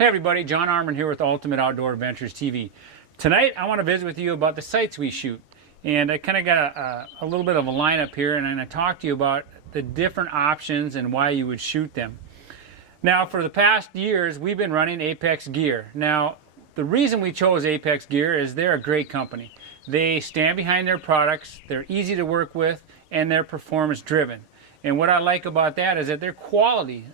Hey everybody, John Arman here with Ultimate Outdoor Adventures TV. Tonight I want to visit with you about the sights we shoot. And I kind of got a little bit of a lineup here, and I'm going to talk to you about the different options and why you would shoot them. Now, for the past years, we've been running Apex gear. Now, the reason we chose Apex gear is they're a great company. They stand behind their products, they're easy to work with, and they're performance driven. And what I like about that is that they're quality.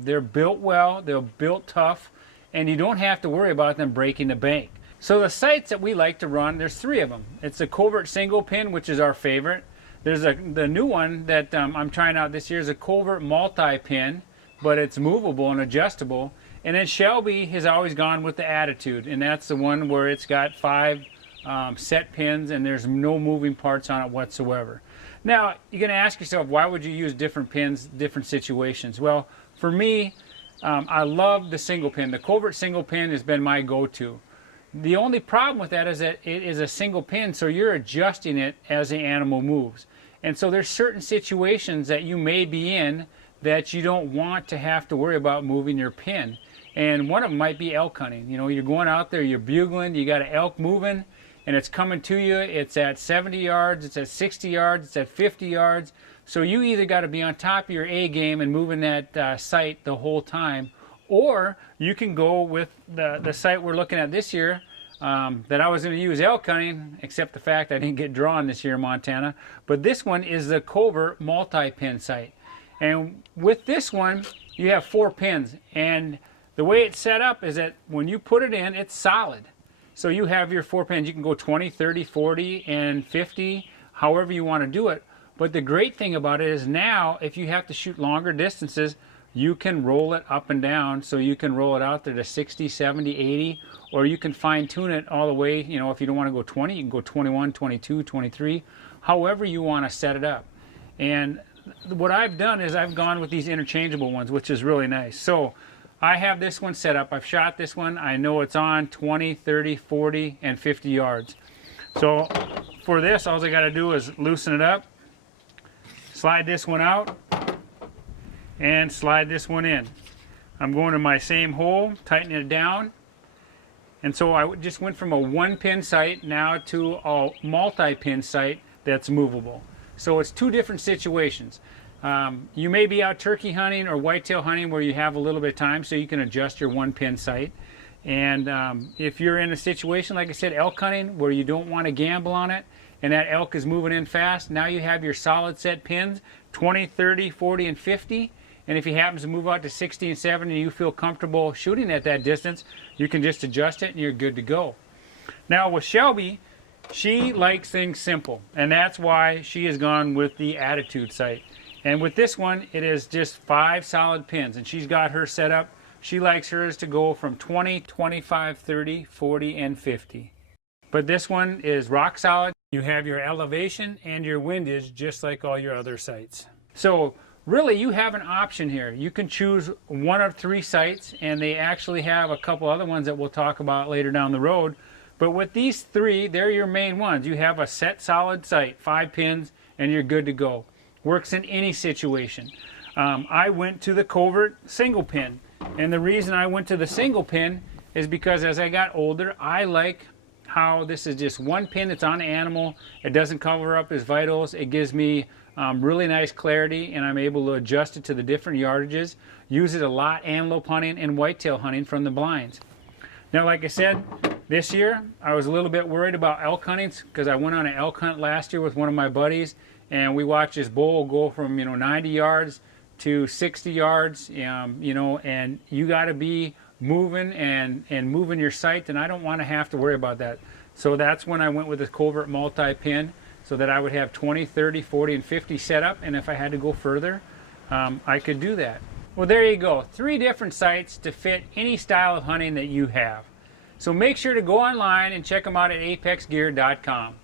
They're built well, they're built tough, and you don't have to worry about them breaking the bank. So the sights that we like to run, there's three of them. It's the COVERT Single-Pin, which is our favorite. There's the new one that I'm trying out this year is a COVERT Multi-Pin, but it's movable and adjustable. And then Shelby has always gone with the Attitude, and that's the one where it's got 5 set pins and there's no moving parts on it whatsoever. Now, you're going to ask yourself, why would you use different pins, different situations? Well, for me, I love the single pin. The COVERT single pin has been my go-to. The only problem with that is that it is a single pin, so you're adjusting it as the animal moves. And so there's certain situations that you may be in that you don't want to have to worry about moving your pin. And one of them might be elk hunting. You know, you're going out there, you're bugling, you got an elk moving, and it's coming to you. It's at 70 yards, it's at 60 yards, it's at 50 yards. So you either got to be on top of your A game and moving that sight the whole time, or you can go with the sight we're looking at this year that I was going to use elk hunting, except the fact I didn't get drawn this year in Montana. But this one is the COVERT Multi-Pin sight. And with this one, you have 4 pins. And the way it's set up is that when you put it in, it's solid. So you have your 4 pins. You can go 20, 30, 40, and 50, however you want to do it. But the great thing about it is now, if you have to shoot longer distances, you can roll it up and down. So you can roll it out there to 60, 70, 80, or you can fine tune it all the way. You know, if you don't want to go 20, you can go 21, 22, 23, however you want to set it up. And what I've done is I've gone with these interchangeable ones, which is really nice. So I have this one set up. I've shot this one. I know it's on 20, 30, 40, and 50 yards. So for this, all I got to do is loosen it up, slide this one out, and slide this one in. I'm going to my same hole, tightening it down. And so I just went from a 1-pin sight now to a multi-pin sight that's movable. So it's 2 different situations. You may be out turkey hunting or whitetail hunting where you have a little bit of time, so you can adjust your 1-pin sight. And if you're in a situation, like I said, elk hunting, where you don't want to gamble on it, and that elk is moving in fast, now you have your solid set pins, 20, 30, 40, and 50. And if he happens to move out to 60 and 70 and you feel comfortable shooting at that distance, you can just adjust it and you're good to go. Now with Shelby, she likes things simple, and that's why she has gone with the Attitude sight. And with this one, it is just 5 solid pins, and she's got her set up. She likes hers to go from 20, 25, 30, 40, and 50. But this one is rock solid. You have your elevation and your windage just like all your other sights. So really, you have an option here. You can choose one of 3 sights, and they actually have a couple other ones that we'll talk about later down the road. But with these 3, they're your main ones. You have a set solid sight, 5 pins, and you're good to go. Works in any situation. I went to the COVERT single pin, and the reason I went to the single pin is because as I got older, I like how this is just 1 pin. It's on the animal. It doesn't cover up his vitals. It gives me really nice clarity, and I'm able to adjust it to the different yardages. Use it a lot antelope hunting and whitetail hunting from the blinds. Now, like I said, this year I was a little bit worried about elk hunting because I went on an elk hunt last year with one of my buddies, and we watched this bull go from 90 yards to 60 yards, and you got to be moving and moving your sight, and I don't want to have to worry about that. So that's when I went with the COVERT Multi-Pin, so that I would have 20, 30, 40, and 50 set up, and if I had to go further, I could do that. Well, there you go. 3 different sights to fit any style of hunting that you have. So make sure to go online and check them out at apexgear.com.